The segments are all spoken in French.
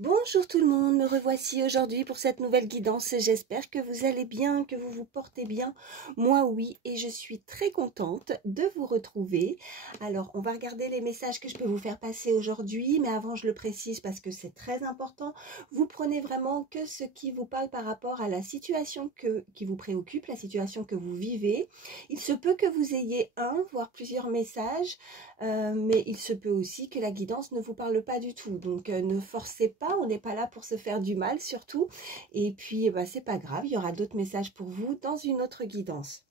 Bonjour tout le monde, me revoici aujourd'hui pour cette nouvelle guidance. J'espère que vous allez bien, que vous vous portez bien. Moi oui, et je suis très contente de vous retrouver. Alors, on va regarder les messages que je peux vous faire passer aujourd'hui, mais avant je le précise parce que c'est très important. Vous prenez vraiment que ce qui vous parle par rapport à la situation qui vous préoccupe, la situation que vous vivez. Il se peut que vous ayez un, voire plusieurs messages, mais il se peut aussi que la guidance ne vous parle pas du tout. Donc, ne forcez pas. On n'est pas là pour se faire du mal surtout. Et puis, c'est pas grave, il y aura d'autres messages pour vous dans une autre guidance.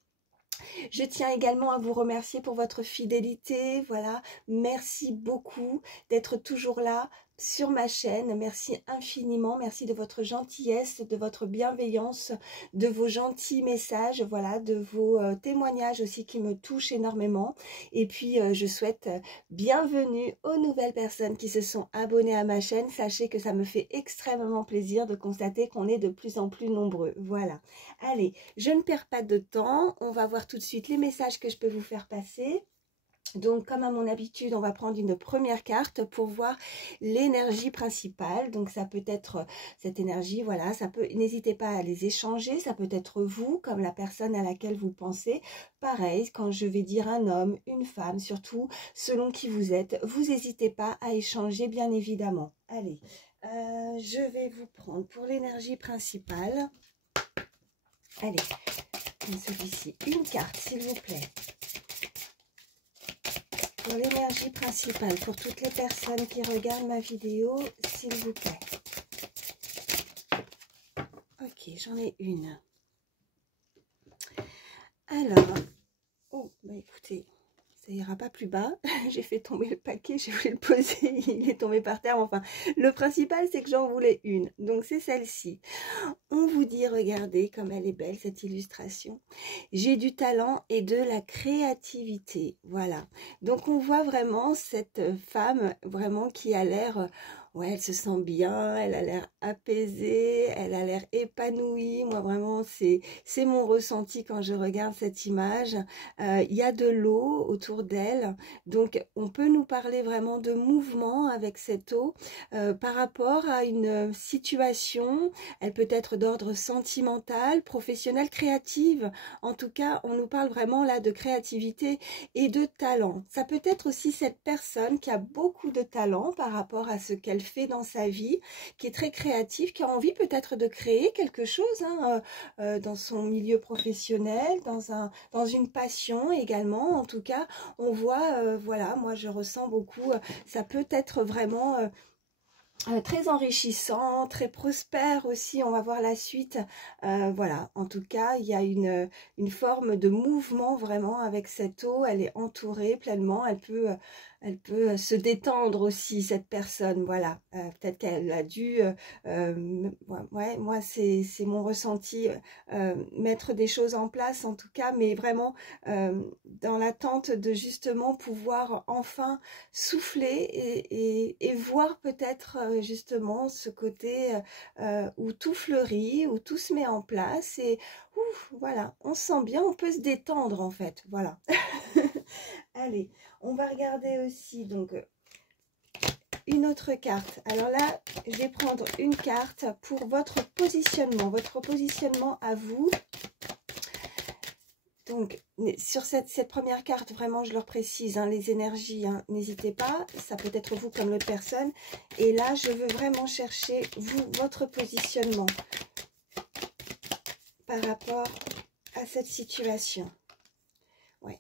Je tiens également à vous remercier pour votre fidélité. Voilà, merci beaucoup d'être toujours là sur ma chaîne. Merci infiniment. Merci de votre gentillesse, de votre bienveillance, de vos gentils messages, voilà, de vos témoignages aussi qui me touchent énormément. Et puis, je souhaite bienvenue aux nouvelles personnes qui se sont abonnées à ma chaîne. Sachez que ça me fait extrêmement plaisir de constater qu'on est de plus en plus nombreux. Voilà. Allez, je ne perds pas de temps. On va voir tout de suite les messages que je peux vous faire passer. Donc, comme à mon habitude, on va prendre une première carte pour voir l'énergie principale. Donc, ça peut être cette énergie, voilà, ça peut, n'hésitez pas à les échanger. Ça peut être vous, comme la personne à laquelle vous pensez. Pareil, quand je vais dire un homme, une femme, surtout, selon qui vous êtes, vous n'hésitez pas à échanger, bien évidemment. Allez, je vais vous prendre pour l'énergie principale. Allez, comme celui-ci, une carte, s'il vous plaît. Pour l'énergie principale, pour toutes les personnes qui regardent ma vidéo, s'il vous plaît. Ok, j'en ai une. Alors, oh, bah écoutez, ça ira pas plus bas. J'ai fait tomber le paquet, j'ai voulu le poser, il est tombé par terre. Enfin, le principal, c'est que j'en voulais une. Donc, c'est celle-ci. On vous dit, regardez comme elle est belle, cette illustration. J'ai du talent et de la créativité. Voilà. Donc, on voit vraiment cette femme vraiment qui a l'air... Ouais, elle se sent bien, elle a l'air apaisée, elle a l'air épanouie. Moi, vraiment, c'est mon ressenti quand je regarde cette image. Il y a de l'eau autour d'elle. Donc, on peut nous parler vraiment de mouvement avec cette eau par rapport à une situation. Elle peut être d'ordre sentimental, professionnel, créative. En tout cas, on nous parle vraiment là de créativité et de talent. Ça peut être aussi cette personne qui a beaucoup de talent par rapport à ce qu'elle fait dans sa vie, qui est très créative, qui a envie peut-être de créer quelque chose dans son milieu professionnel, dans une passion également. En tout cas, on voit, voilà, moi je ressens beaucoup, ça peut être vraiment... très enrichissant, très prospère aussi, on va voir la suite. Voilà, en tout cas, il y a une forme de mouvement vraiment avec cette eau, elle est entourée pleinement, elle peut se détendre aussi, cette personne, voilà. Peut-être qu'elle a dû, ouais, moi c'est mon ressenti, mettre des choses en place en tout cas, mais vraiment dans l'attente de justement pouvoir enfin souffler et voir peut-être justement ce côté où tout fleurit, où tout se met en place et ouf, voilà, on se sent bien, on peut se détendre en fait, voilà. Allez, on va regarder aussi donc une autre carte. Alors là, je vais prendre une carte pour votre positionnement à vous. Donc, sur cette première carte, vraiment, je leur précise, hein, les énergies, hein, n'hésitez pas, ça peut être vous comme l'autre personne. Et là, je veux vraiment chercher, vous, votre positionnement par rapport à cette situation. Ouais.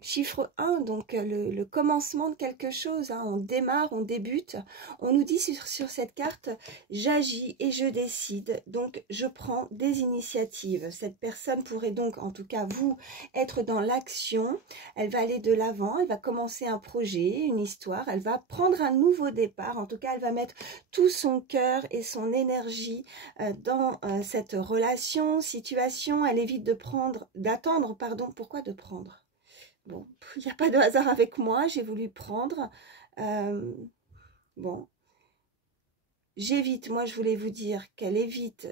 Chiffre 1, donc le commencement de quelque chose, hein, on démarre, on débute. On nous dit sur cette carte, j'agis et je décide, donc je prends des initiatives. Cette personne pourrait donc, en tout cas vous, être dans l'action. Elle va aller de l'avant, elle va commencer un projet, une histoire, elle va prendre un nouveau départ. En tout cas, elle va mettre tout son cœur et son énergie dans cette relation, situation. Elle évite d'attendre, pardon, pourquoi de prendre ? Bon, il n'y a pas de hasard avec moi, j'ai voulu prendre. Bon, j'évite, moi je voulais vous dire qu'elle évite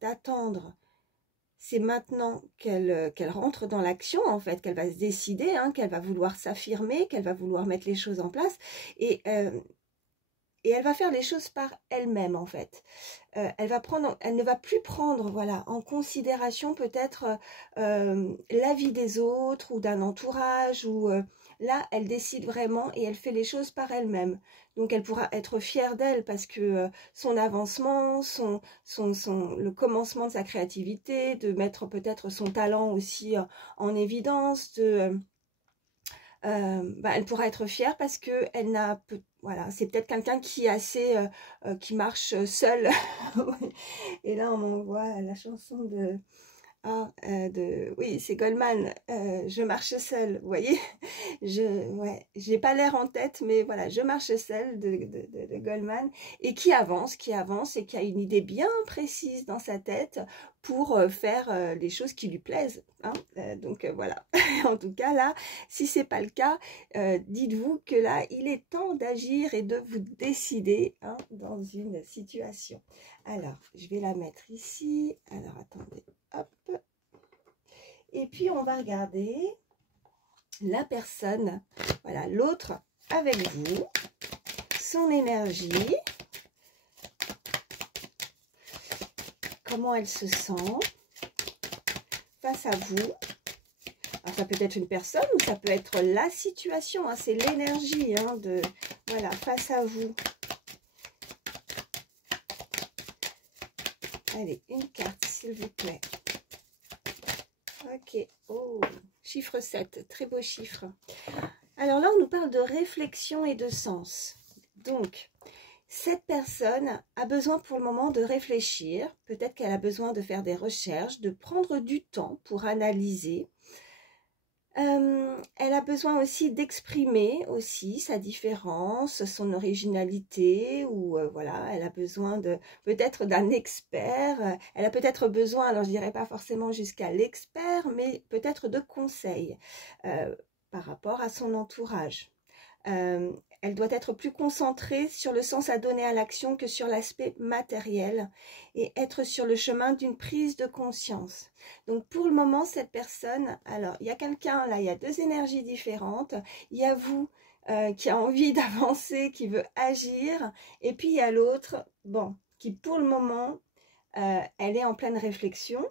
d'attendre. C'est maintenant qu'elle rentre dans l'action, en fait, qu'elle va se décider, hein, qu'elle va vouloir s'affirmer, qu'elle va vouloir mettre les choses en place. Et et elle va faire les choses par elle-même en fait. Elle ne va plus prendre voilà, en considération peut-être la vie des autres ou d'un entourage. Là, elle décide vraiment et elle fait les choses par elle-même. Donc, elle pourra être fière d'elle parce que son avancement, le commencement de sa créativité, de mettre peut-être son talent aussi en évidence, elle pourra être fière parce que elle n'a, voilà, c'est peut-être quelqu'un qui est assez, qui marche seul. Et là, on m'envoie la chanson de, oui, c'est Goldman, je marche seule, vous voyez, ouais, j'ai pas l'air en tête, mais voilà, je marche seule de Goldman, et qui avance et qui a une idée bien précise dans sa tête pour faire les choses qui lui plaisent, hein. Donc voilà, en tout cas là, si c'est pas le cas, dites-vous que là, il est temps d'agir et de vous décider, hein, dans une situation. Alors, je vais la mettre ici, alors attendez, hop. Et puis, on va regarder la personne, voilà, l'autre avec vous, son énergie, comment elle se sent face à vous. Alors, ça peut être une personne ou ça peut être la situation, hein, c'est l'énergie, hein, voilà, face à vous. Allez, une carte, s'il vous plaît. Ok, oh, chiffre 7, très beau chiffre. Alors là, on nous parle de réflexion et de sens. Donc, cette personne a besoin pour le moment de réfléchir. Peut-être qu'elle a besoin de faire des recherches, de prendre du temps pour analyser. Elle a besoin aussi d'exprimer aussi sa différence, son originalité, ou voilà, elle a besoin peut-être d'un expert. Elle a peut-être besoin, alors je dirais pas forcément jusqu'à l'expert, mais peut-être de conseils par rapport à son entourage. Elle doit être plus concentrée sur le sens à donner à l'action que sur l'aspect matériel et être sur le chemin d'une prise de conscience. Donc pour le moment, cette personne, alors il y a quelqu'un là, il y a deux énergies différentes. Il y a vous qui a envie d'avancer, qui veut agir, et puis il y a l'autre, bon, qui pour le moment, elle est en pleine réflexion.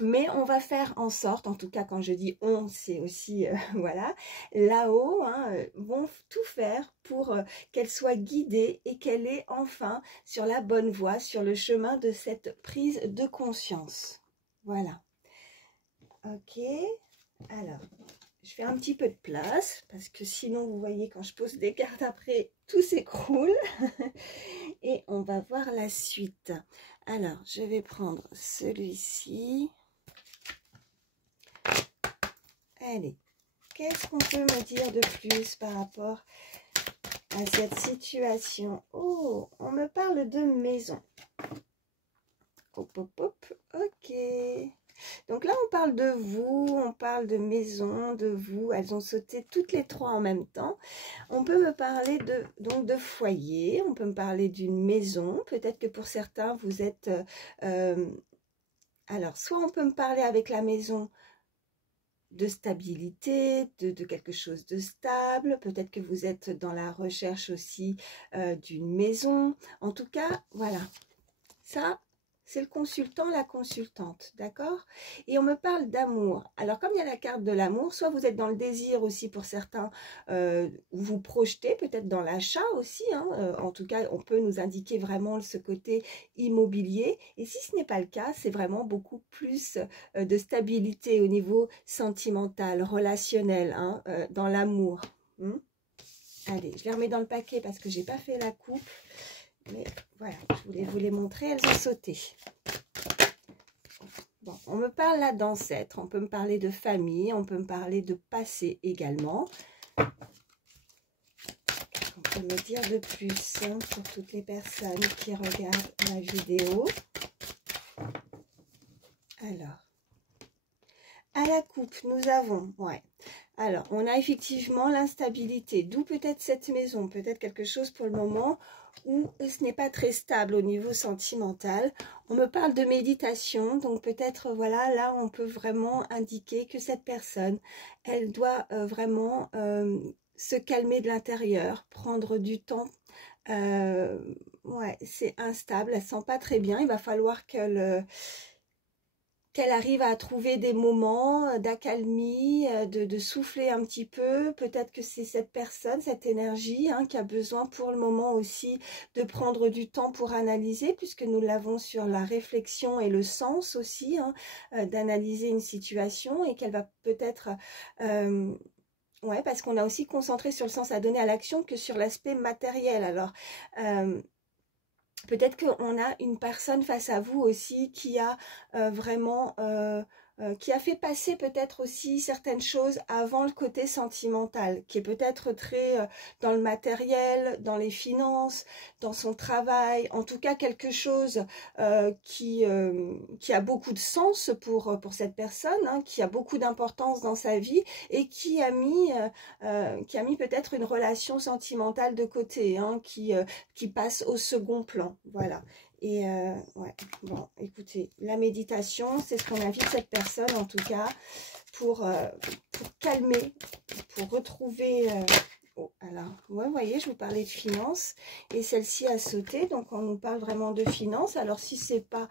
Mais on va faire en sorte, en tout cas quand je dis on, c'est aussi, voilà, là-haut, hein, vont tout faire pour qu'elle soit guidée et qu'elle est enfin sur la bonne voie, sur le chemin de cette prise de conscience. Voilà. Ok. Alors, je fais un petit peu de place parce que sinon, vous voyez, quand je pose des cartes après, tout s'écroule. Et on va voir la suite. Alors, je vais prendre celui-ci. Allez, qu'est-ce qu'on peut me dire de plus par rapport à cette situation? Oh, on me parle de maison. Hop, hop, hop, ok. Donc là, on parle de vous, on parle de maison, de vous. Elles ont sauté toutes les trois en même temps. On peut me parler donc de foyer, on peut me parler d'une maison. Peut-être que pour certains, vous êtes... alors, soit on peut me parler avec la maison de stabilité, de quelque chose de stable. Peut-être que vous êtes dans la recherche aussi d'une maison. En tout cas, voilà. Ça, c'est le consultant, la consultante, d'accord? Et on me parle d'amour. Alors, comme il y a la carte de l'amour, soit vous êtes dans le désir aussi pour certains, vous projetez peut-être dans l'achat aussi, hein, en tout cas, on peut nous indiquer vraiment ce côté immobilier. Et si ce n'est pas le cas, c'est vraiment beaucoup plus de stabilité au niveau sentimental, relationnel, hein, dans l'amour. Allez, je les remets dans le paquet parce que j'ai pas fait la coupe. Mais voilà, je voulais vous les montrer, elles ont sauté. Bon, on me parle là d'ancêtre, on peut me parler de famille, on peut me parler de passé également. On peut me dire de plus pour toutes les personnes qui regardent la vidéo. Alors, à la coupe, nous avons, ouais. Alors, on a effectivement l'instabilité, d'où peut-être cette maison, peut-être quelque chose pour le moment où ce n'est pas très stable au niveau sentimental. On me parle de méditation, donc peut-être, voilà, là, on peut vraiment indiquer que cette personne, elle doit vraiment se calmer de l'intérieur, prendre du temps Ouais, c'est instable, elle sent pas très bien. Il va falloir qu'elle arrive à trouver des moments d'accalmie, de souffler un petit peu. Peut-être que c'est cette personne, cette énergie hein, qui a besoin pour le moment aussi de prendre du temps pour analyser, puisque nous l'avons sur la réflexion et le sens aussi, hein, d'analyser une situation et qu'elle va peut-être... ouais, parce qu'on a aussi concentré sur le sens à donner à l'action que sur l'aspect matériel. Alors, peut-être qu'on a une personne face à vous aussi qui a vraiment, qui a fait passer peut-être aussi certaines choses avant le côté sentimental, qui est peut-être très dans le matériel, dans les finances, dans son travail, en tout cas quelque chose qui a beaucoup de sens pour cette personne, hein, qui a beaucoup d'importance dans sa vie et qui a mis peut-être une relation sentimentale de côté, hein, qui passe au second plan, voilà. Et ouais, bon, écoutez, la méditation, c'est ce qu'on invite cette personne, en tout cas, pour calmer, pour retrouver... Oh, alors, ouais, vous voyez, je vous parlais de finances, et celle-ci a sauté, donc on nous parle vraiment de finances. Alors, si c'est pas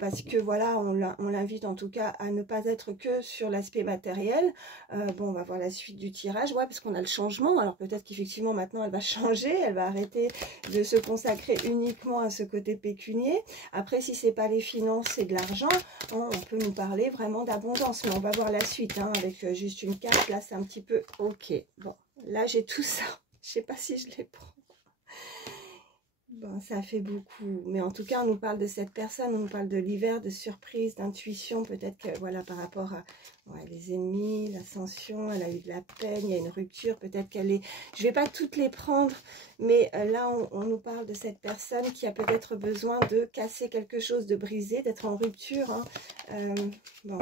parce que, voilà, on l'invite en tout cas à ne pas être que sur l'aspect matériel, bon, on va voir la suite du tirage, ouais, parce qu'on a le changement. Alors, peut-être qu'effectivement, maintenant, elle va changer, elle va arrêter de se consacrer uniquement à ce côté pécunier. Après, si c'est pas les finances, c'est de l'argent, hein, on peut nous parler vraiment d'abondance, mais on va voir la suite, hein, avec juste une carte. Là, c'est un petit peu ok, bon. Là, j'ai tout ça. Je sais pas si je les prends. Bon, ça fait beaucoup. Mais en tout cas, on nous parle de cette personne, on nous parle de l'hiver, de surprise, d'intuition. Peut-être que, voilà, par rapport à ouais, les ennemis, l'ascension, elle a eu de la peine, il y a une rupture. Peut-être qu'elle est... Je vais pas toutes les prendre, mais là, on nous parle de cette personne qui a peut-être besoin de casser quelque chose, de briser, d'être en rupture. Hein. Bon,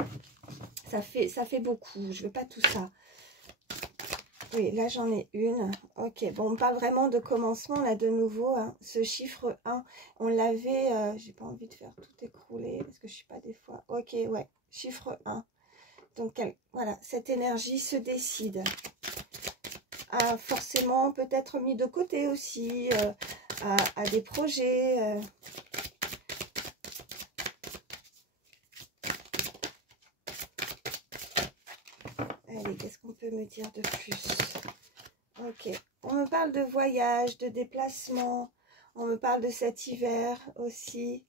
ça fait beaucoup. Je veux pas tout ça. Oui, là j'en ai une. Ok, bon, on parle vraiment de commencement là de nouveau. Hein. Ce chiffre 1, on l'avait, j'ai pas envie de faire tout écrouler parce que je suis pas des fois. Ok, ouais, chiffre 1. Donc voilà, cette énergie se décide. A forcément peut-être mis de côté aussi, à des projets. Allez, qu'est-ce qu'on peut me dire de plus? Ok, on me parle de voyage, de déplacement, on me parle de cet hiver aussi.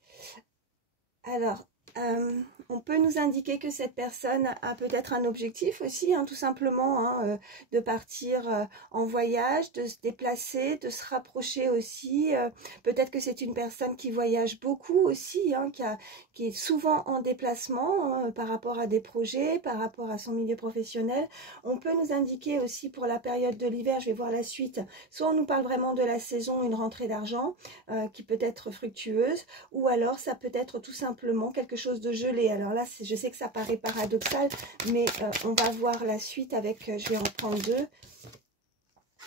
Alors, on peut nous indiquer que cette personne a peut-être un objectif aussi, hein, tout simplement, hein, de partir en voyage, de se déplacer, de se rapprocher aussi. Peut-être que c'est une personne qui voyage beaucoup aussi, hein, qui est souvent en déplacement hein, par rapport à des projets, par rapport à son milieu professionnel. On peut nous indiquer aussi pour la période de l'hiver, je vais voir la suite, soit on nous parle vraiment de la saison, une rentrée d'argent qui peut être fructueuse, ou alors ça peut être tout simplement quelque chose de gelé. Alors là, je sais que ça paraît paradoxal, mais on va voir la suite avec, je vais en prendre deux.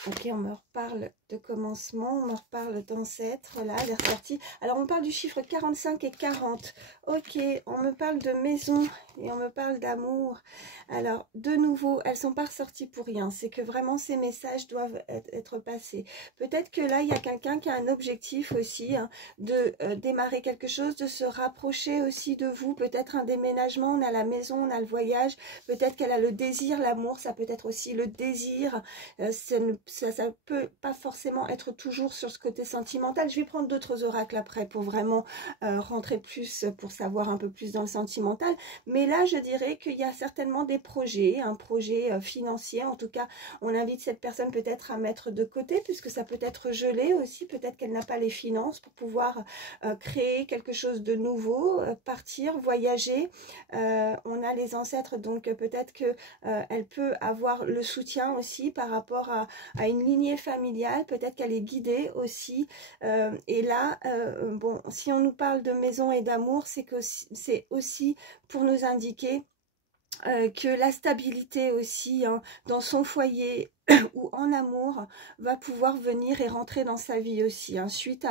Ok, on me reparle de commencement, on me reparle d'ancêtre, là, elle est ressortie. Alors, on parle du chiffre 45 et 40. Ok, on me parle de maison et on me parle d'amour. Alors, de nouveau, elles ne sont pas ressorties pour rien. C'est que vraiment, ces messages doivent être passés. Peut-être que là, il y a quelqu'un qui a un objectif aussi, hein, de démarrer quelque chose, de se rapprocher aussi de vous. Peut-être un déménagement, on a la maison, on a le voyage. Peut-être qu'elle a le désir, l'amour, ça peut être aussi le désir. Ça peut pas forcément être toujours sur ce côté sentimental. Je vais prendre d'autres oracles après pour vraiment rentrer plus, pour savoir un peu plus dans le sentimental. Mais là, je dirais qu'il y a certainement des projets, un projet financier. En tout cas, on invite cette personne peut-être à mettre de côté, puisque ça peut être gelé aussi. Peut-être qu'elle n'a pas les finances pour pouvoir créer quelque chose de nouveau, partir, voyager. On a les ancêtres, donc peut-être que elle peut avoir le soutien aussi par rapport à une lignée familiale, peut-être qu'elle est guidée aussi. Et là, bon, si on nous parle de maison et d'amour, c'est que c'est aussi pour nous indiquer que la stabilité aussi hein, dans son foyer ou en amour va pouvoir venir et rentrer dans sa vie aussi, hein, suite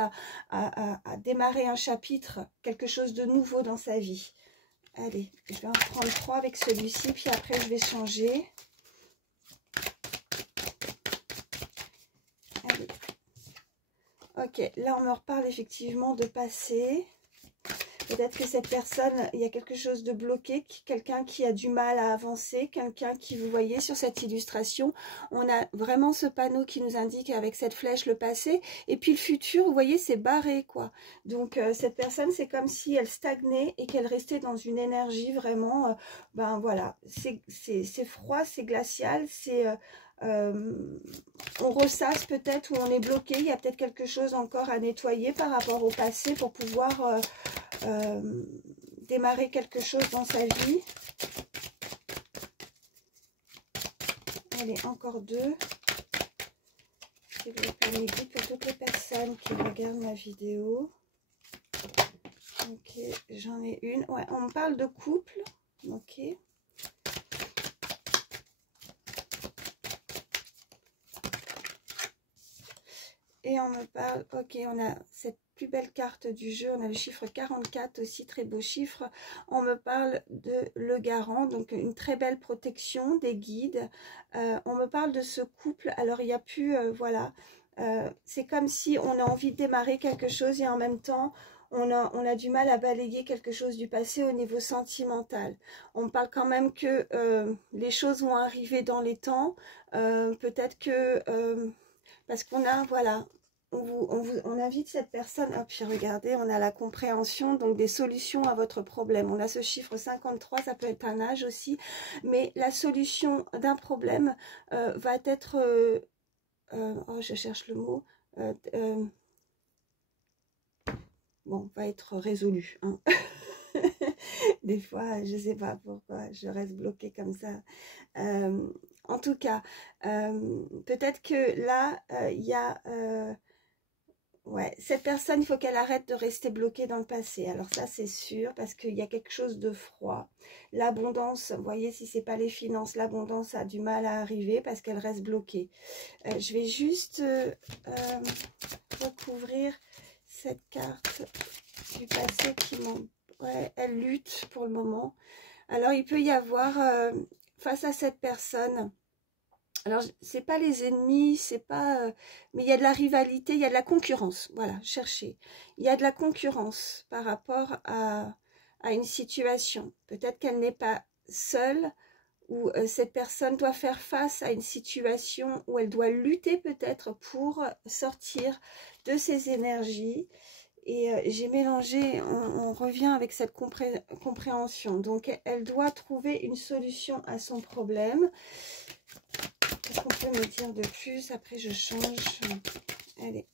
à démarrer un chapitre, quelque chose de nouveau dans sa vie. Allez, je vais en prendre 3 avec celui-ci, puis après je vais changer. Allez. Ok, là on me reparle effectivement de passé. Peut-être que cette personne, il y a quelque chose de bloqué, quelqu'un qui a du mal à avancer, quelqu'un qui, vous voyez sur cette illustration, on a vraiment ce panneau qui nous indique avec cette flèche le passé, et puis le futur, vous voyez, c'est barré, quoi. Donc cette personne, c'est comme si elle stagnait et qu'elle restait dans une énergie vraiment, ben voilà, c'est froid, c'est glacial, c'est... on ressasse peut-être ou on est bloqué, il y a peut-être quelque chose encore à nettoyer par rapport au passé pour pouvoir démarrer quelque chose dans sa vie. Allez, encore deux. S'il vous plaît, mes guides pour toutes les personnes qui regardent ma vidéo. Ok, j'en ai une. Ouais, on me parle de couple. Ok. Et on me parle, ok, on a cette plus belle carte du jeu, on a le chiffre 44 aussi, très beau chiffre. On me parle de le garant, donc une très belle protection des guides. On me parle de ce couple, alors il y a plus, voilà, c'est comme si on a envie de démarrer quelque chose et en même temps, on a du mal à balayer quelque chose du passé au niveau sentimental. On parle quand même que les choses vont arriver dans les temps, peut-être que... parce qu'on a, voilà, on invite cette personne, hop, puis regardez, on a la compréhension, donc des solutions à votre problème. On a ce chiffre 53, ça peut être un âge aussi, mais la solution d'un problème va être, oh, je cherche le mot, bon, va être résolue, hein. Des fois, je ne sais pas pourquoi je reste bloquée comme ça. En tout cas, peut-être que là, il y a... ouais, cette personne, il faut qu'elle arrête de rester bloquée dans le passé. Alors ça, c'est sûr, parce qu'il y a quelque chose de froid. L'abondance, vous voyez, si ce n'est pas les finances, l'abondance a du mal à arriver parce qu'elle reste bloquée. Je vais juste recouvrir cette carte du passé qui m'en... Ouais, elle lutte pour le moment. Alors, il peut y avoir, face à cette personne... Alors, c'est pas les ennemis, c'est pas... mais il y a de la rivalité, il y a de la concurrence. Voilà, cherchez. Il y a de la concurrence par rapport à une situation. Peut-être qu'elle n'est pas seule, ou cette personne doit faire face à une situation où elle doit lutter peut-être pour sortir de ses énergies. Et j'ai mélangé, on revient avec cette compréhension. Donc, elle doit trouver une solution à son problème. Qu'est-ce qu'on peut me dire de plus? Après, je change. Allez.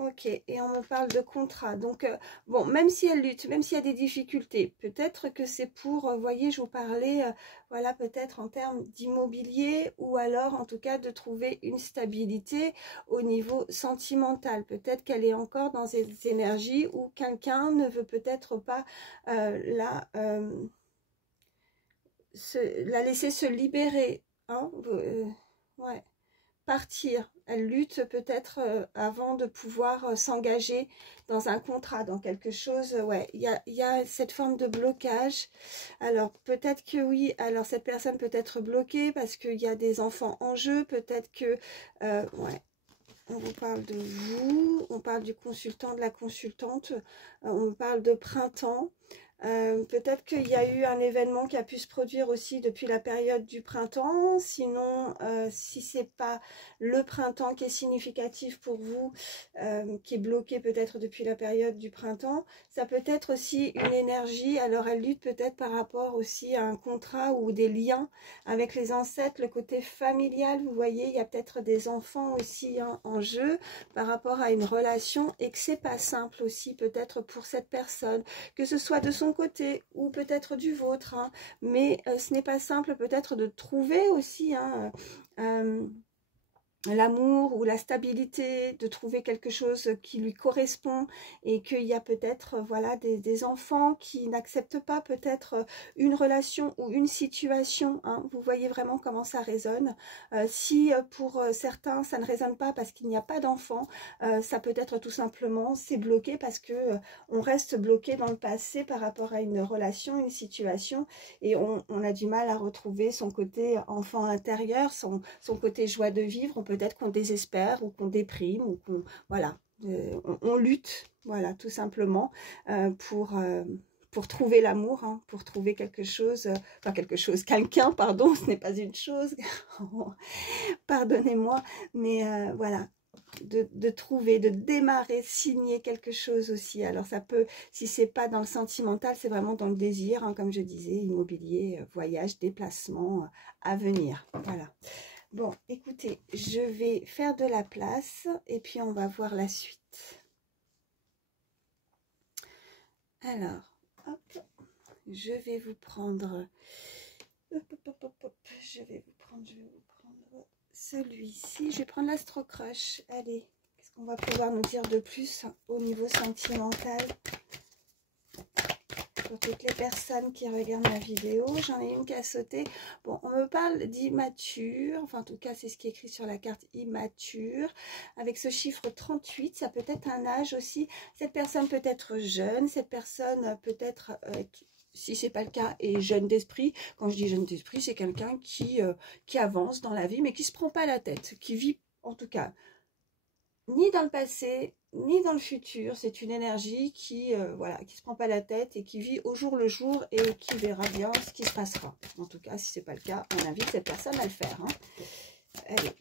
Ok, et on me parle de contrat. Donc, bon, même si elle lutte, même s'il y a des difficultés, peut-être que c'est pour, vous voyez, je vous parlais, voilà, peut-être en termes d'immobilier ou alors, en tout cas, de trouver une stabilité au niveau sentimental. Peut-être qu'elle est encore dans ces énergies où quelqu'un ne veut peut-être pas la laisser se libérer. Hein, ouais. Partir, elle lutte peut-être avant de pouvoir s'engager dans un contrat, dans quelque chose, ouais, il y a cette forme de blocage. Alors peut-être que oui, alors cette personne peut être bloquée parce qu'il y a des enfants en jeu, peut-être que, ouais, on vous parle de vous, on parle du consultant, de la consultante, on parle de printemps. Peut-être qu'il y a eu un événement qui a pu se produire aussi depuis la période du printemps. Sinon, si c'est pas le printemps qui est significatif pour vous, qui est bloqué peut-être depuis la période du printemps, ça peut être aussi une énergie. Alors, elle lutte peut-être par rapport aussi à un contrat ou des liens avec les ancêtres, le côté familial. Vous voyez, il y a peut-être des enfants aussi hein, en jeu par rapport à une relation et que c'est pas simple aussi peut-être pour cette personne, que ce soit de son côté ou peut-être du vôtre, hein, mais ce n'est pas simple peut-être de trouver aussi hein, l'amour ou la stabilité, de trouver quelque chose qui lui correspond et qu'il y a peut-être voilà des enfants qui n'acceptent pas peut-être une relation ou une situation, hein. Vous voyez vraiment comment ça résonne. Si pour certains ça ne résonne pas parce qu'il n'y a pas d'enfants, ça peut être tout simplement c'est bloqué parce que on reste bloqué dans le passé par rapport à une relation, une situation et on a du mal à retrouver son côté enfant intérieur, son côté joie de vivre. On peut peut-être qu'on désespère ou qu'on déprime ou qu'on, voilà, on lutte, voilà, tout simplement pour trouver l'amour, hein, pour trouver quelque chose, enfin quelque chose, quelqu'un, pardon, ce n'est pas une chose, pardonnez-moi, mais voilà, de trouver, de démarrer, signer quelque chose aussi. Alors ça peut, si c'est pas dans le sentimental, c'est vraiment dans le désir, hein, comme je disais, immobilier, voyage, déplacement, à venir, voilà. Bon, écoutez, je vais faire de la place et puis on va voir la suite. Alors, hop, je vais vous prendre, je vais vous prendre celui-ci. Je vais prendre l'Astro Crush. Allez, qu'est-ce qu'on va pouvoir nous dire de plus au niveau sentimental pour toutes les personnes qui regardent ma vidéo? J'en ai une qui a sauté. Bon, on me parle d'immature, enfin en tout cas c'est ce qui est écrit sur la carte, immature, avec ce chiffre 38, ça peut être un âge aussi. Cette personne peut être jeune, cette personne peut être, si c'est pas le cas, est jeune d'esprit. Quand je dis jeune d'esprit, c'est quelqu'un qui avance dans la vie, mais qui se prend pas la tête, qui vit en tout cas ni dans le passé, ni dans le futur. C'est une énergie qui voilà, qui se prend pas la tête et qui vit au jour le jour et qui verra bien ce qui se passera. En tout cas, si c'est pas le cas, on invite cette personne à le faire. Hein. Allez.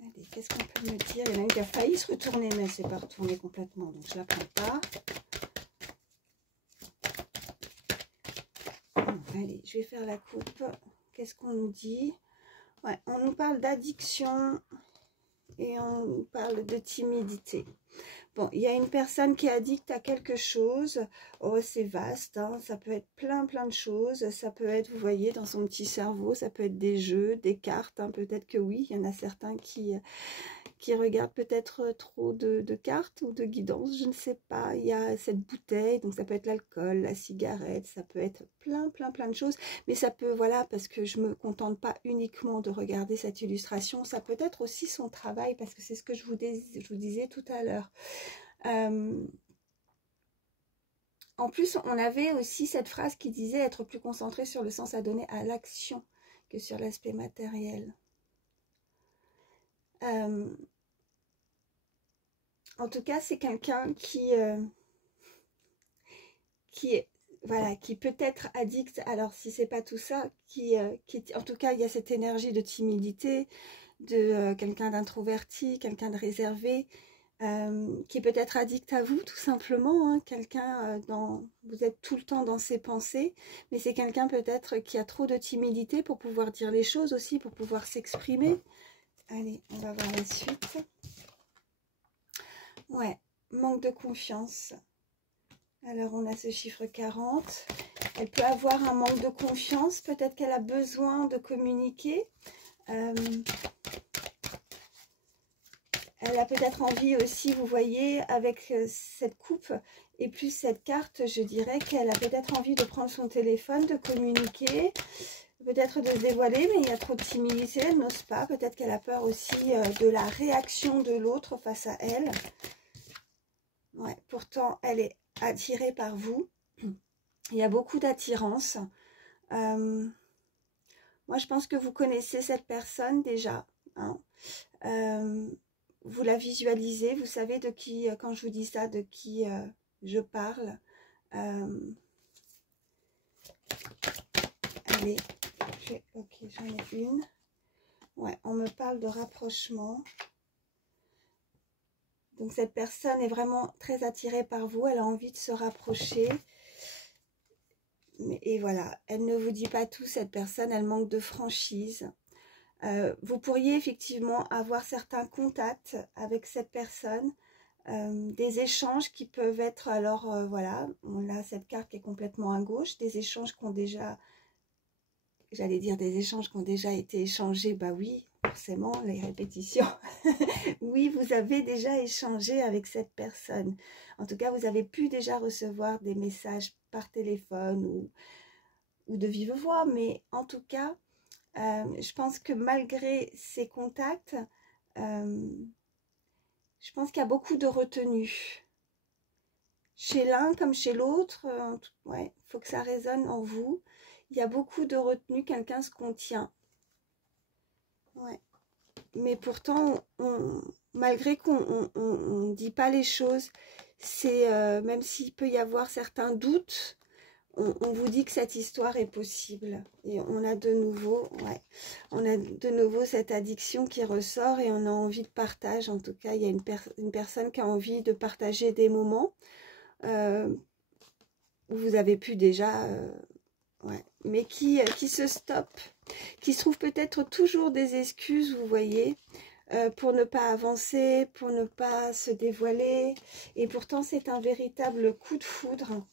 Allez, qu'est-ce qu'on peut me dire? Il y en a une qui a failli se retourner, mais elle s'est pas retournée complètement, donc je la prends pas. Allez, je vais faire la coupe. Qu'est-ce qu'on nous dit? Ouais, on nous parle d'addiction et on nous parle de timidité. Bon, il y a une personne qui est addicte à quelque chose. Oh, c'est vaste, hein. Ça peut être plein de choses. Ça peut être, vous voyez, dans son petit cerveau, ça peut être des jeux, des cartes. Hein. Peut-être que oui, il y en a certains qui regardent peut-être trop de cartes ou de guidance, je ne sais pas. Il y a cette bouteille, donc ça peut être l'alcool, la cigarette, ça peut être plein de choses. Mais ça peut, voilà, parce que je ne me contente pas uniquement de regarder cette illustration, ça peut être aussi son travail, parce que c'est ce que je vous disais tout à l'heure. En plus, on avait aussi cette phrase qui disait être plus concentré sur le sens à donner à l'action que sur l'aspect matériel. En tout cas, c'est quelqu'un qui est, voilà, qui peut être addict. Alors, si c'est pas tout ça, en tout cas, il y a cette énergie de timidité, de quelqu'un d'introverti, quelqu'un de réservé, qui est peut-être addict à vous, tout simplement. Hein, quelqu'un vous êtes tout le temps dans ses pensées, mais c'est quelqu'un peut-être qui a trop de timidité pour pouvoir dire les choses aussi, pour pouvoir s'exprimer. Allez, on va voir la suite. Ouais, manque de confiance. Alors, on a ce chiffre 40. Elle peut avoir un manque de confiance. Peut-être qu'elle a besoin de communiquer. Elle a peut-être envie aussi, vous voyez, avec cette coupe et plus cette carte, je dirais qu'elle a peut-être envie de prendre son téléphone, de communiquer, peut-être de se dévoiler, mais il y a trop de timidité, elle n'ose pas. Peut-être qu'elle a peur aussi de la réaction de l'autre face à elle. Ouais, pourtant, elle est attirée par vous. Il y a beaucoup d'attirance. Moi, je pense que vous connaissez cette personne déjà. Hein. Vous la visualisez, vous savez de qui, quand je vous dis ça, de qui je parle. Allez, ok, j'en ai une. Ouais, on me parle de rapprochement. Donc cette personne est vraiment très attirée par vous, elle a envie de se rapprocher. Et voilà, elle ne vous dit pas tout, cette personne, elle manque de franchise. Vous pourriez effectivement avoir certains contacts avec cette personne, des échanges qui peuvent être, alors voilà, on a cette carte qui est complètement à gauche, des échanges qui ont déjà, j'allais dire des échanges qui ont déjà été échangés, bah oui, forcément, les répétitions. Oui, vous avez déjà échangé avec cette personne. En tout cas, vous avez pu déjà recevoir des messages par téléphone ou de vive voix, mais en tout cas, je pense que malgré ces contacts, je pense qu'il y a beaucoup de retenue. Chez l'un comme chez l'autre, ouais, il faut que ça résonne en vous. Il y a beaucoup de retenue, quelqu'un se contient. Ouais. Mais pourtant, malgré qu'on ne dit pas les choses, c'est même s'il peut y avoir certains doutes, on vous dit que cette histoire est possible. Et on a de nouveau, ouais, on a de nouveau cette addiction qui ressort et on a envie de partage. En tout cas, il y a une personne qui a envie de partager des moments où vous avez pu déjà, ouais, mais qui se stoppe, qui se trouve peut-être toujours des excuses, vous voyez, pour ne pas avancer, pour ne pas se dévoiler. Et pourtant, c'est un véritable coup de foudre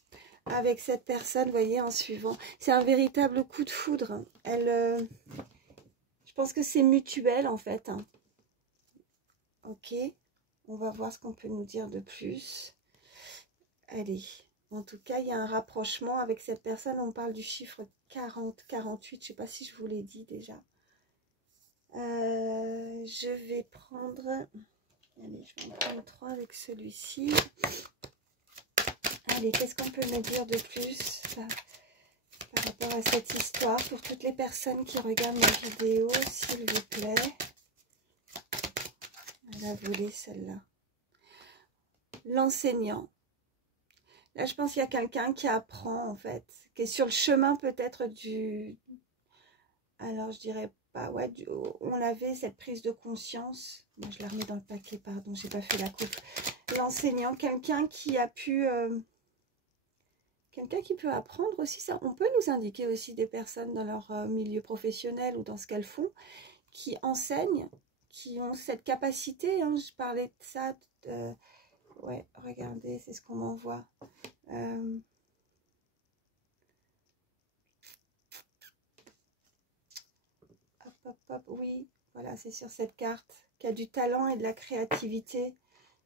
avec cette personne, vous voyez, en suivant. C'est un véritable coup de foudre. Elle, je pense que c'est mutuel, en fait. Ok, on va voir ce qu'on peut nous dire de plus. Allez, en tout cas, il y a un rapprochement avec cette personne. On parle du chiffre 40, 48. Je ne sais pas si je vous l'ai dit déjà. Je vais prendre... Allez, je vais en prendre 3 avec celui-ci. Allez, qu'est-ce qu'on peut me dire de plus par rapport à cette histoire pour toutes les personnes qui regardent ma vidéo, s'il vous plaît. Elle a volé celle-là. L'enseignant. Là, je pense qu'il y a quelqu'un qui apprend, en fait, qui est sur le chemin peut-être du... Alors, je dirais pas, ouais, on avait cette prise de conscience. Moi, je la remets dans le paquet, pardon, j'ai pas fait la coupe. L'enseignant, quelqu'un qui a pu... quelqu'un qui peut apprendre aussi ça. On peut nous indiquer aussi des personnes dans leur milieu professionnel ou dans ce qu'elles font, qui enseignent, qui ont cette capacité. Hein, je parlais de ça. Ouais, regardez, c'est ce qu'on m'envoie. Hop, hop, hop, oui, voilà, c'est sur cette carte. Qui a du talent et de la créativité,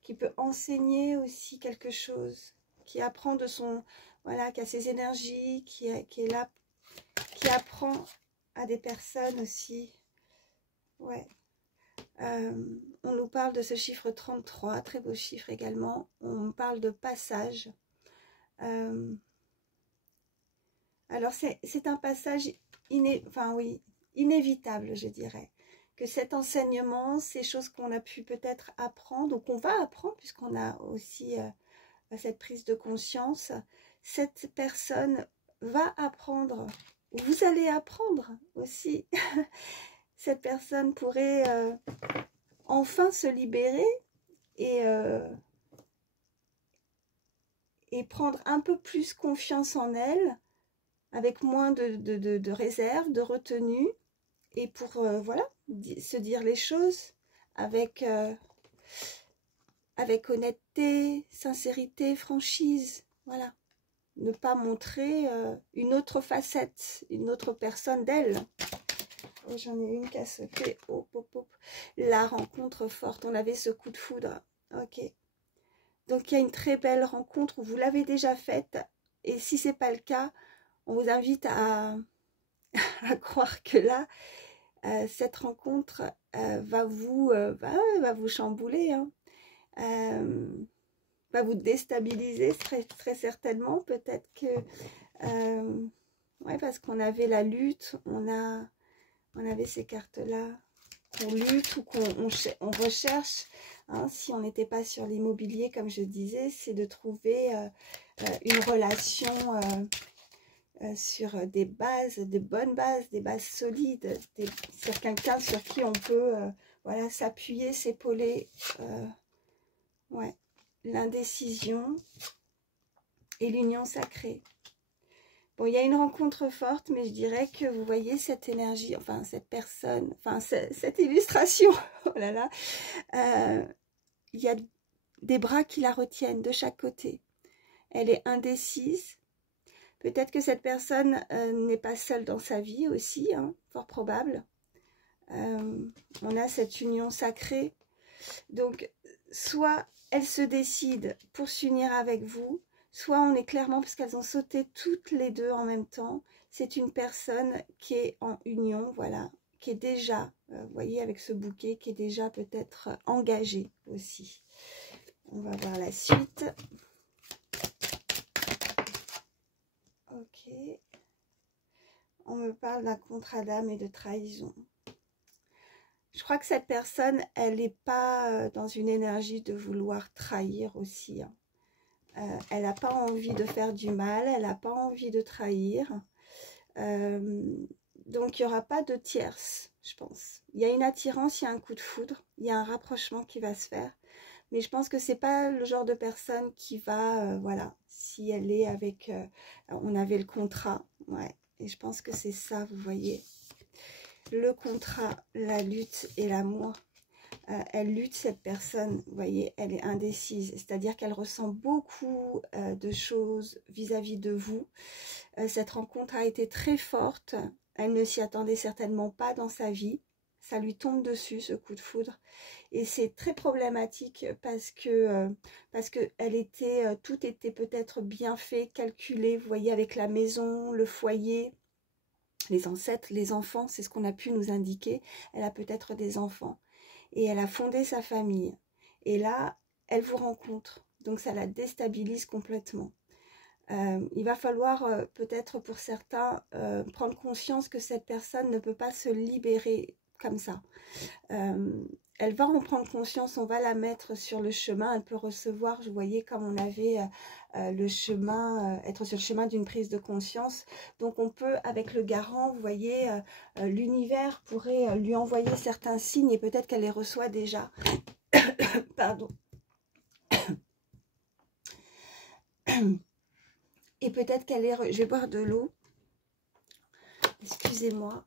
qui peut enseigner aussi quelque chose, qui apprend de son... Voilà, qui a ses énergies, qui est là, qui apprend à des personnes aussi. Ouais. On nous parle de ce chiffre 33, très beau chiffre également. On parle de passage. Alors, c'est un passage inévitable, je dirais. Que cet enseignement, ces choses qu'on a pu peut-être apprendre, ou qu'on va apprendre, puisqu'on a aussi cette prise de conscience, cette personne va apprendre, vous allez apprendre aussi. Cette personne pourrait enfin se libérer et prendre un peu plus confiance en elle, avec moins de réserve, de retenue, et pour voilà, se dire les choses avec honnêteté, sincérité, franchise, voilà. Ne pas montrer une autre facette, une autre personne d'elle. Oh, j'en ai une qui a sauté. Oh, oh, oh. La rencontre forte, on avait ce coup de foudre. Ok. Donc il y a une très belle rencontre, vous l'avez déjà faite. Et si ce n'est pas le cas, on vous invite à croire que là, cette rencontre va vous chambouler, hein. Va vous déstabiliser très, très certainement. Peut-être que, ouais, parce qu'on avait la lutte, on avait ces cartes-là, qu'on lutte ou qu'on recherche. Hein, si on n'était pas sur l'immobilier, comme je disais, c'est de trouver une relation sur des bases, des bonnes bases, des bases solides, sur quelqu'un sur qui on peut voilà, s'appuyer, s'épauler. Ouais. L'indécision et l'union sacrée. Bon, il y a une rencontre forte, mais je dirais que vous voyez cette énergie, enfin cette personne, enfin cette illustration, oh là là, il y a des bras qui la retiennent de chaque côté. Elle est indécise. Peut-être que cette personne n'est pas seule dans sa vie aussi, hein, fort probable. On a cette union sacrée. Donc, soit elle se décide pour s'unir avec vous, soit on est clairement, parce qu'elles ont sauté toutes les deux en même temps, c'est une personne qui est en union, voilà, qui est déjà, vous voyez, avec ce bouquet, qui est déjà peut-être engagée aussi. On va voir la suite. Ok. on me parle d'un contrat d'âme et de trahison. Je crois que cette personne, elle n'est pas dans une énergie de vouloir trahir aussi. Hein. Elle n'a pas envie de faire du mal, elle n'a pas envie de trahir. Donc, il n'y aura pas de tierce, je pense. Il y a une attirance, il y a un coup de foudre, il y a un rapprochement qui va se faire. Mais je pense que c'est pas le genre de personne qui va, voilà, si elle est avec, on avait le contrat, ouais. Et je pense que c'est ça, vous voyez. Le contrat, la lutte et l'amour. Elle lutte, cette personne, vous voyez, elle est indécise. C'est-à-dire qu'elle ressent beaucoup de choses vis-à-vis de vous. Cette rencontre a été très forte. Elle ne s'y attendait certainement pas dans sa vie. Ça lui tombe dessus, ce coup de foudre. Et c'est très problématique parce que elle était, tout était peut-être bien fait, calculé, vous voyez, avec la maison, le foyer, les ancêtres, les enfants, c'est ce qu'on a pu nous indiquer. Elle a peut-être des enfants. Et elle a fondé sa famille. Et là, elle vous rencontre. Donc ça la déstabilise complètement. Il va falloir peut-être pour certains prendre conscience que cette personne ne peut pas se libérer comme ça. Elle va en prendre conscience, on va la mettre sur le chemin, elle peut recevoir, je voyais comme on avait le chemin, être sur le chemin d'une prise de conscience. Donc on peut, avec le garant, vous voyez, l'univers pourrait lui envoyer certains signes et peut-être qu'elle les reçoit déjà. Pardon. Et peut-être qu'elle est... Je vais boire de l'eau. Excusez-moi.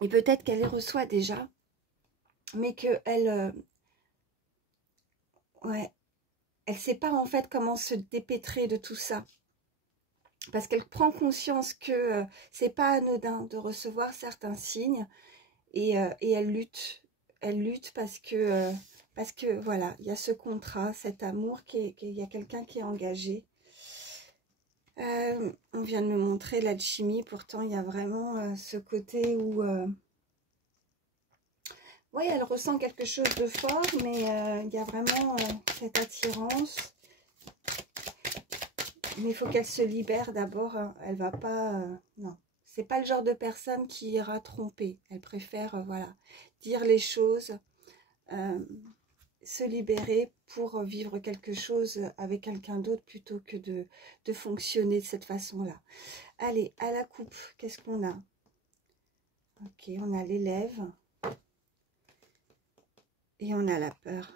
Et peut-être qu'elle les reçoit déjà, mais qu'elle... ouais, elle ne sait pas en fait comment se dépêtrer de tout ça. Parce qu'elle prend conscience que c'est pas anodin de recevoir certains signes. Et elle lutte. Elle lutte parce que voilà, il y a ce contrat, cet amour, il y a quelqu'un qui est engagé. On vient de me montrer l'alchimie, pourtant il y a vraiment ce côté où... oui, elle ressent quelque chose de fort, mais il y a vraiment cette attirance. Mais il faut qu'elle se libère d'abord. Hein. Elle va pas... non, c'est pas le genre de personne qui ira tromper. Elle préfère, voilà, dire les choses, se libérer pour vivre quelque chose avec quelqu'un d'autre plutôt que de fonctionner de cette façon-là. Allez, à la coupe, qu'est-ce qu'on a? Ok, on a l'élève. Et on a la peur.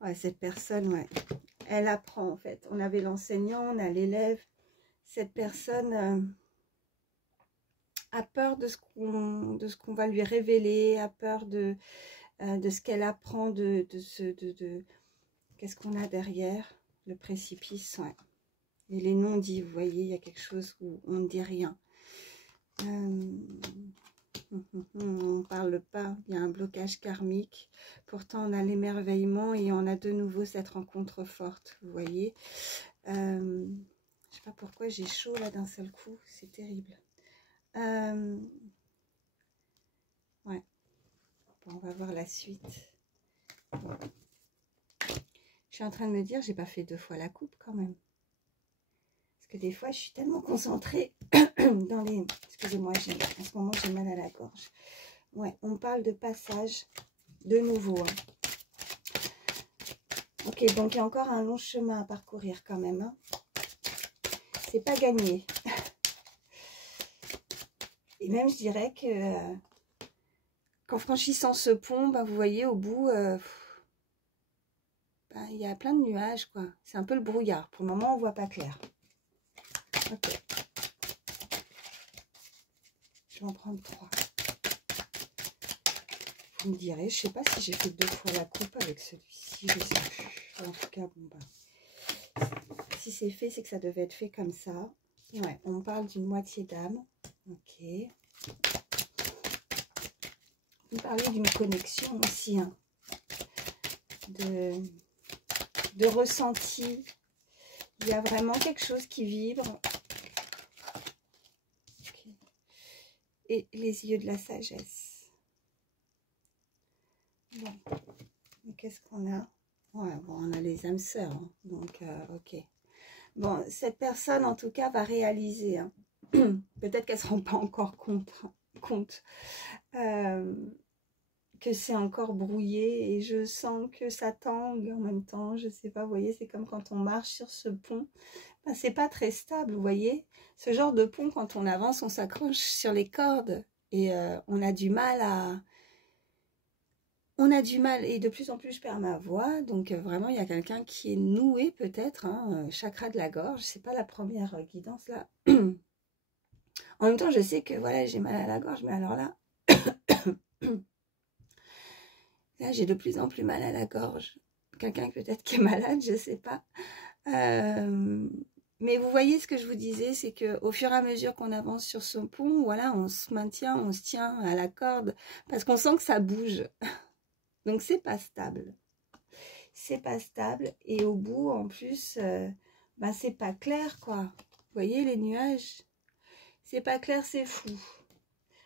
Ouais, cette personne, ouais, elle apprend en fait. On avait l'enseignant, on a l'élève. Cette personne a peur de ce qu'on va lui révéler, a peur de ce qu'elle apprend, qu'est-ce qu'on a derrière le précipice, ouais. Et les non-dits, vous voyez, il y a quelque chose où on ne dit rien. On ne parle pas, il y a un blocage karmique. Pourtant, on a l'émerveillement et on a de nouveau cette rencontre forte, vous voyez. Je ne sais pas pourquoi j'ai chaud là d'un seul coup, c'est terrible. Ouais, bon, on va voir la suite. Bon. Je suis en train de me dire, j'ai pas fait 2 fois la coupe quand même. Parce que des fois, je suis tellement concentrée dans les... Excusez-moi, en ce moment, j'ai mal à la gorge. Ouais, on parle de passage de nouveau. Hein. Ok, donc il y a encore un long chemin à parcourir quand même. Hein. C'est pas gagné. Et même, je dirais que qu'en franchissant ce pont, bah, vous voyez, au bout, bah, il y a plein de nuages, quoi. C'est un peu le brouillard. Pour le moment, on voit pas clair. Ok. Je vais en prendre 3. Vous me direz, je sais pas si j'ai fait 2 fois la coupe avec celui-ci, je sais plus. En tout cas, bon bah, si c'est fait, c'est que ça devait être fait comme ça. Ouais, on parle d'une moitié d'âme. Ok. Vous parlez d'une connexion aussi, hein, de ressenti. Il y a vraiment quelque chose qui vibre. Okay. Et les yeux de la sagesse. Bon, qu'est-ce qu'on a? Ouais, bon, on a les âmes sœurs, hein, donc ok. Bon, cette personne, en tout cas, va réaliser. Hein. Peut-être qu'elle ne se rend pas encore compte que c'est encore brouillé. Et je sens que ça tangue en même temps. Je ne sais pas, vous voyez, c'est comme quand on marche sur ce pont. Ben, c'est pas très stable, vous voyez. Ce genre de pont, quand on avance, on s'accroche sur les cordes. Et on a du mal à... On a du mal, et de plus en plus je perds ma voix, donc vraiment il y a quelqu'un qui est noué peut-être, hein, chakra de la gorge, c'est pas la première guidance là. En même temps je sais que voilà j'ai mal à la gorge, mais alors là, là j'ai de plus en plus mal à la gorge. Quelqu'un peut-être qui est malade, je sais pas. Mais vous voyez ce que je vous disais, c'est qu'au fur et à mesure qu'on avance sur ce pont, voilà, on se maintient, on se tient à la corde, parce qu'on sent que ça bouge. Donc c'est pas stable. C'est pas stable. Et au bout, en plus, ben, c'est pas clair, quoi. Vous voyez les nuages? C'est pas clair, c'est fou.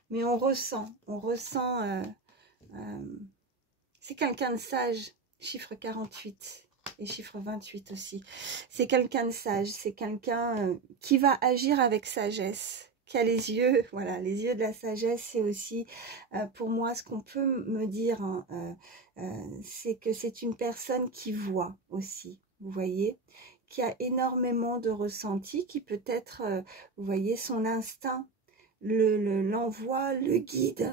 Mais on ressent. C'est quelqu'un de sage. Chiffre 48 et chiffre 28 aussi. C'est quelqu'un de sage. C'est quelqu'un qui va agir avec sagesse. Qui a les yeux, voilà, les yeux de la sagesse, c'est aussi, pour moi, ce qu'on peut me dire, hein, c'est que c'est une personne qui voit aussi, vous voyez, qui a énormément de ressenti, qui peut-être, vous voyez, son instinct l'envoie, le guide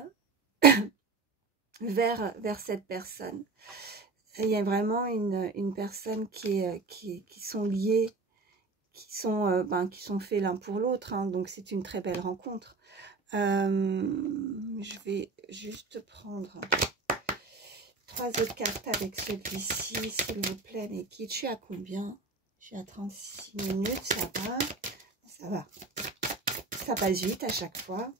vers cette personne. Il y a vraiment une personne qui sont liées, qui sont faits l'un pour l'autre, hein, donc c'est une très belle rencontre. Je vais juste prendre 3 autres cartes avec celui-ci, s'il vous plaît. Mais qui, je suis à combien? Je suis à 36 minutes, ça va. Ça va. Ça passe vite à chaque fois.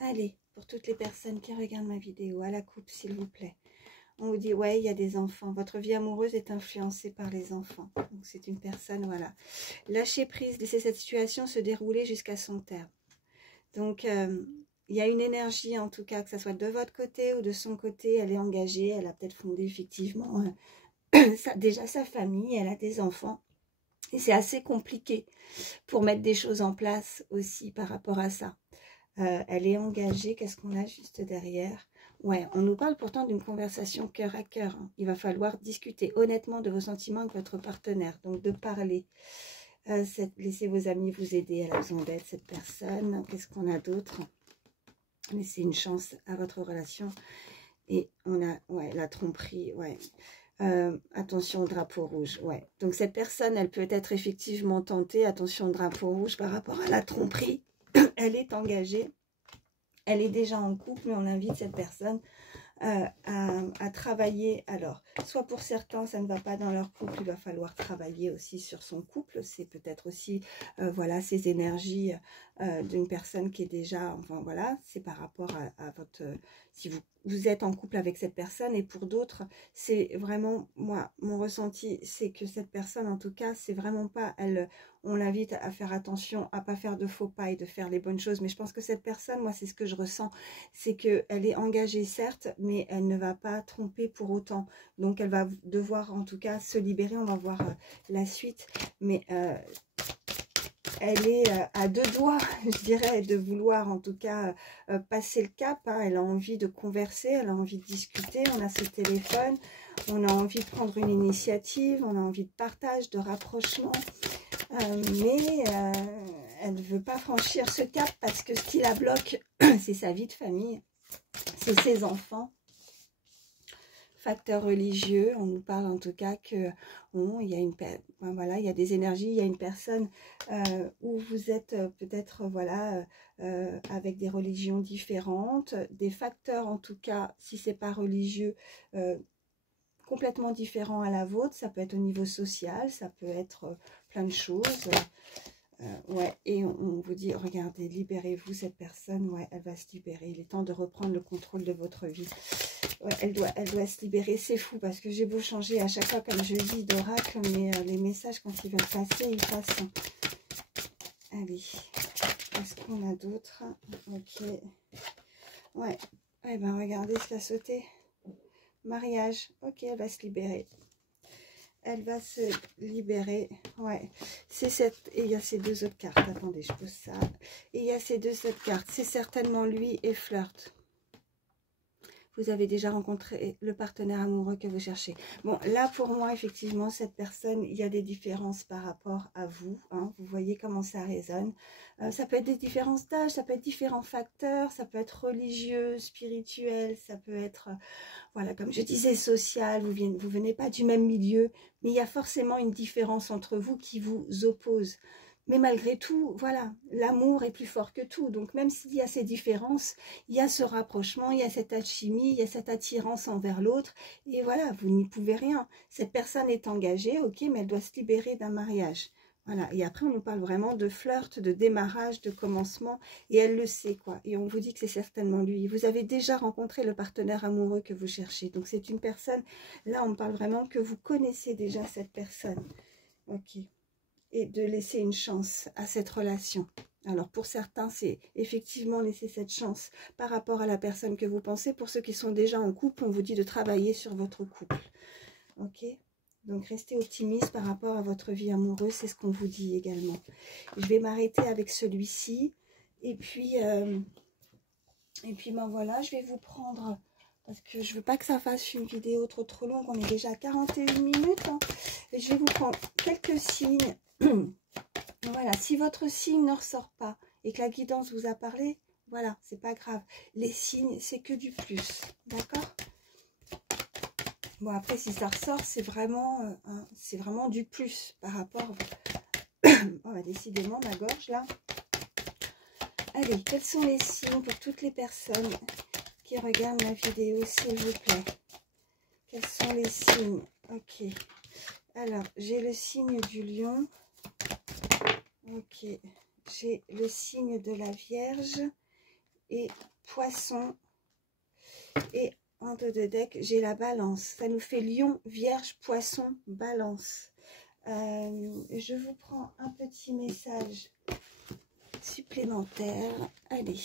Allez, pour toutes les personnes qui regardent ma vidéo, à la coupe, s'il vous plaît. On vous dit, ouais, il y a des enfants. Votre vie amoureuse est influencée par les enfants. Donc, c'est une personne, voilà. Lâcher prise, laisser cette situation se dérouler jusqu'à son terme. Donc, il y a une énergie, en tout cas, que ce soit de votre côté ou de son côté. Elle est engagée, elle a peut-être fondé, effectivement, déjà sa famille, elle a des enfants. Et c'est assez compliqué pour mettre des choses en place aussi par rapport à ça. Elle est engagée. Qu'est-ce qu'on a juste derrière? Ouais, on nous parle pourtant d'une conversation cœur à cœur. Hein. Il va falloir discuter honnêtement de vos sentiments avec votre partenaire. Donc, de parler. Laissez vos amis vous aider. Elle a besoin d'aide, cette personne. Qu'est-ce qu'on a d'autre? Laissez une chance à votre relation. Et on a, ouais, la tromperie, ouais. Attention au drapeau rouge, ouais. Donc, cette personne, elle peut être effectivement tentée. Attention au drapeau rouge par rapport à la tromperie. Elle est engagée. Elle est déjà en couple, mais on invite cette personne à travailler. Alors, soit pour certains, ça ne va pas dans leur couple, il va falloir travailler aussi sur son couple. C'est peut-être aussi, voilà, ces énergies d'une personne qui est déjà, enfin voilà, c'est par rapport à votre, si vous êtes en couple avec cette personne. Et pour d'autres, c'est vraiment, moi, mon ressenti, c'est que cette personne, en tout cas, c'est vraiment pas, on l'invite à faire attention, à pas faire de faux pas et de faire les bonnes choses. Mais je pense que cette personne, moi, c'est ce que je ressens, c'est qu'elle est engagée, certes, mais elle ne va pas tromper pour autant. Donc, elle va devoir, en tout cas, se libérer. On va voir la suite. Mais elle est à deux doigts, je dirais, de vouloir, en tout cas, passer le cap. Hein. Elle a envie de converser, elle a envie de discuter. On a ce téléphone, on a envie de prendre une initiative, on a envie de partage, de rapprochement. Mais elle ne veut pas franchir ce cap parce que ce qui la bloque, c'est sa vie de famille, c'est ses enfants. Facteur religieux, on nous parle en tout cas que il y a voilà, il y a des énergies, il y a une personne où vous êtes peut-être voilà avec des religions différentes, des facteurs en tout cas, si c'est pas religieux, complètement différents à la vôtre. Ça peut être au niveau social, ça peut être plein de choses. Ouais, et on vous dit, regardez, libérez-vous, cette personne, ouais, elle va se libérer. Il est temps de reprendre le contrôle de votre vie. Ouais, elle doit se libérer. C'est fou parce que j'ai beau changer à chaque fois, comme je dis, d'oracle, mais les messages, quand ils veulent passer, ils passent. Allez, qu'est-ce qu'on a d'autre? Ok. Ouais. Eh ben, regardez ce qui a sauté. Mariage. Ok, elle va se libérer. Elle va se libérer. Ouais. C'est cette... Et il y a ces deux autres cartes. Attendez, je pose ça. Et il y a ces deux autres cartes. C'est certainement lui et flirt. Vous avez déjà rencontré le partenaire amoureux que vous cherchez. Bon, là, pour moi, effectivement, cette personne, il y a des différences par rapport à vous. Hein. Vous voyez comment ça résonne. Ça peut être des différences d'âge, ça peut être différents facteurs, ça peut être religieux, spirituel, ça peut être, voilà, comme je disais, social. Vous venez pas du même milieu, mais il y a forcément une différence entre vous qui vous oppose. Mais malgré tout, voilà, l'amour est plus fort que tout. Donc même s'il y a ces différences, il y a ce rapprochement, il y a cette alchimie, il y a cette attirance envers l'autre. Et voilà, vous n'y pouvez rien. Cette personne est engagée, ok, mais elle doit se libérer d'un mariage. Voilà, et après on nous parle vraiment de flirt, de démarrage, de commencement. Et elle le sait, quoi. Et on vous dit que c'est certainement lui. Vous avez déjà rencontré le partenaire amoureux que vous cherchez. Donc c'est une personne, là on parle vraiment que vous connaissez déjà cette personne. Ok. Et de laisser une chance à cette relation. Alors pour certains, c'est effectivement laisser cette chance par rapport à la personne que vous pensez. Pour ceux qui sont déjà en couple, on vous dit de travailler sur votre couple. Ok? Donc restez optimiste par rapport à votre vie amoureuse, c'est ce qu'on vous dit également. Je vais m'arrêter avec celui-ci. Et puis ben voilà, je vais vous prendre... Parce que je veux pas que ça fasse une vidéo trop longue. On est déjà à 41 minutes. Hein. Et je vais vous prendre quelques signes. Voilà, si votre signe ne ressort pas et que la guidance vous a parlé, voilà, c'est pas grave. Les signes, c'est que du plus. D'accord? Bon, après, si ça ressort, c'est vraiment du plus par rapport... Oh, bah, décidément, ma gorge, là. Allez, quels sont les signes pour toutes les personnes qui regardent ma vidéo, s'il vous plaît? Quels sont les signes? Ok. Alors, j'ai le signe du lion. Ok. J'ai le signe de la Vierge et Poisson. Et en dos de deck, j'ai la Balance. Ça nous fait Lion, Vierge, Poisson, Balance. Je vous prends un petit message supplémentaire. Allez,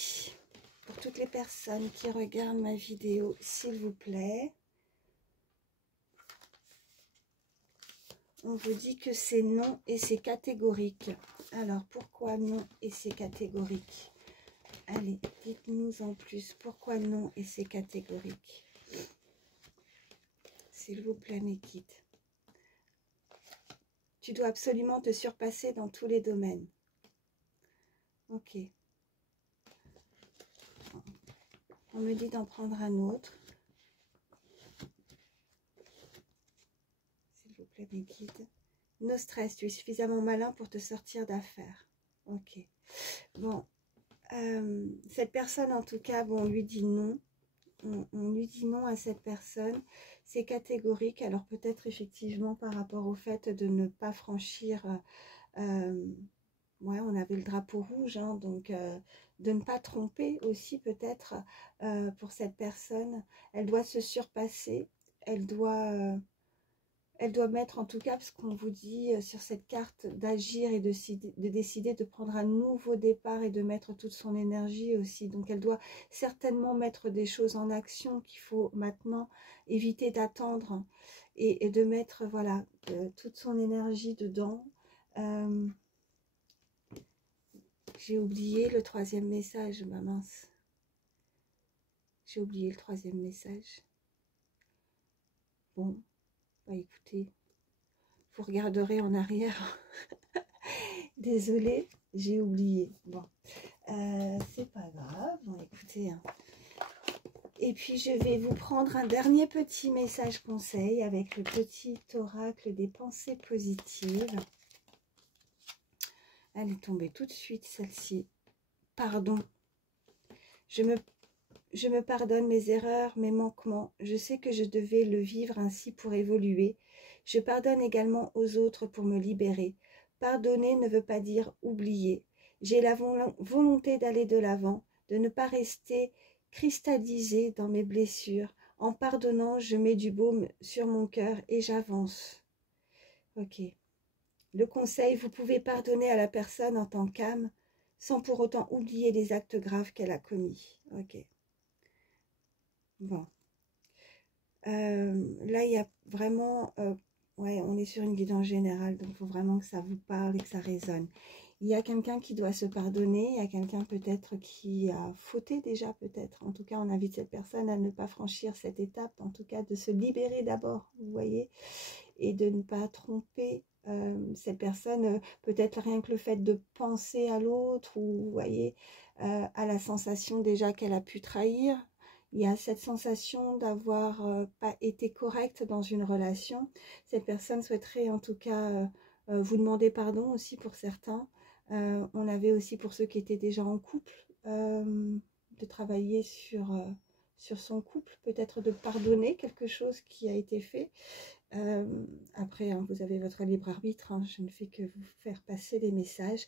pour toutes les personnes qui regardent ma vidéo, s'il vous plaît. On vous dit que c'est non et c'est catégorique. Alors, pourquoi non et c'est catégorique? Allez, dites-nous en plus. Pourquoi non et c'est catégorique? S'il vous plaît, mes guides. Tu dois absolument te surpasser dans tous les domaines. Ok. On me dit d'en prendre un autre. S'il vous plaît, mes guides. No stress, tu es suffisamment malin pour te sortir d'affaires. Ok. Bon. Cette personne, en tout cas, bon, on lui dit non. On lui dit non à cette personne. C'est catégorique. Alors peut-être effectivement par rapport au fait de ne pas franchir... ouais, on avait le drapeau rouge, hein, donc de ne pas tromper aussi peut-être pour cette personne. Elle doit se surpasser. Elle doit mettre en tout cas, parce qu'on vous dit sur cette carte d'agir et de décider de prendre un nouveau départ et de mettre toute son énergie aussi. Donc elle doit certainement mettre des choses en action qu'il faut maintenant éviter d'attendre et de mettre voilà toute son énergie dedans. J'ai oublié le troisième message, ma mince. J'ai oublié le troisième message. Bon, bah écoutez, vous regarderez en arrière. Désolée, j'ai oublié. Bon, c'est pas grave. Bon, écoutez. Hein. Et puis, je vais vous prendre un dernier petit message conseil avec le petit oracle des pensées positives. Elle est tombée tout de suite, celle-ci. Pardon. Je me pardonne mes erreurs, mes manquements. Je sais que je devais le vivre ainsi pour évoluer. Je pardonne également aux autres pour me libérer. Pardonner ne veut pas dire oublier. J'ai la volonté d'aller de l'avant, de ne pas rester cristallisée dans mes blessures. En pardonnant, je mets du baume sur mon cœur et j'avance. Ok. Le conseil, vous pouvez pardonner à la personne en tant qu'âme, sans pour autant oublier les actes graves qu'elle a commis. Ok. Bon. Là, il y a vraiment... ouais, on est sur une guidance générale, donc il faut vraiment que ça vous parle et que ça résonne. Il y a quelqu'un qui doit se pardonner, il y a quelqu'un peut-être qui a fauté déjà, peut-être. En tout cas, on invite cette personne à ne pas franchir cette étape, en tout cas de se libérer d'abord, vous voyez, et de ne pas tromper cette personne. Peut-être rien que le fait de penser à l'autre, ou vous voyez, à la sensation déjà qu'elle a pu trahir. Il y a cette sensation d'avoir pas été correcte dans une relation. Cette personne souhaiterait en tout cas vous demander pardon aussi pour certains. On avait aussi pour ceux qui étaient déjà en couple, de travailler sur son couple, peut-être de pardonner quelque chose qui a été fait. Après, hein, vous avez votre libre arbitre, hein, je ne fais que vous faire passer les messages.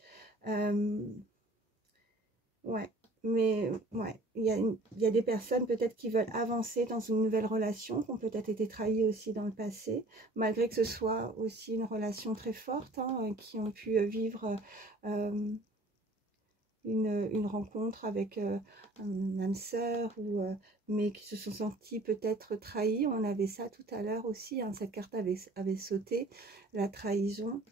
Ouais, mais ouais, il y a des personnes peut-être qui veulent avancer dans une nouvelle relation, qui ont peut-être été trahies aussi dans le passé, malgré que ce soit aussi une relation très forte, hein, qui ont pu vivre une rencontre avec un âme sœur, mais qui se sont sentis peut-être trahis. On avait ça tout à l'heure aussi, hein, cette carte avait sauté, la trahison.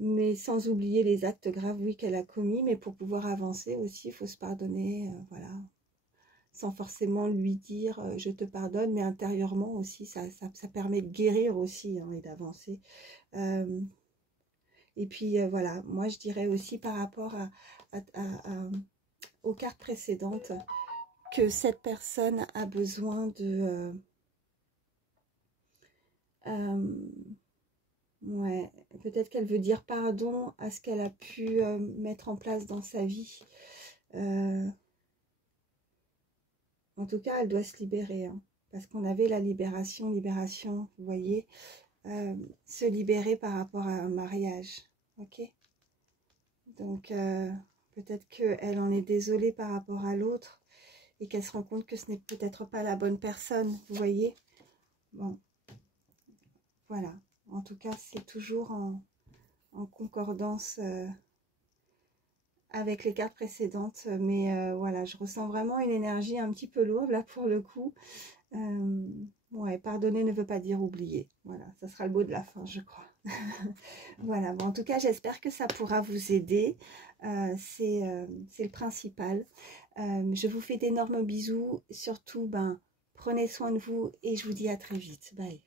Mais sans oublier les actes graves, oui, qu'elle a commis, mais pour pouvoir avancer aussi, il faut se pardonner, voilà, sans forcément lui dire je te pardonne, mais intérieurement aussi, ça permet de guérir aussi, hein, et d'avancer. Et puis voilà, moi je dirais aussi par rapport aux cartes précédentes, que cette personne a besoin de... ouais, peut-être qu'elle veut dire pardon à ce qu'elle a pu mettre en place dans sa vie. En tout cas, elle doit se libérer, hein, parce qu'on avait la libération, vous voyez, se libérer par rapport à un mariage, ok? Donc, peut-être qu'elle en est désolée par rapport à l'autre, et qu'elle se rend compte que ce n'est peut-être pas la bonne personne, vous voyez? Bon, voilà. En tout cas, c'est toujours en concordance avec les cartes précédentes, mais voilà, je ressens vraiment une énergie un petit peu lourde là pour le coup. Ouais, pardonner ne veut pas dire oublier. Voilà, ça sera le mot de la fin, je crois. Voilà, bon, en tout cas, j'espère que ça pourra vous aider. C'est le principal. Je vous fais d'énormes bisous. Surtout, ben, prenez soin de vous et je vous dis à très vite. Bye.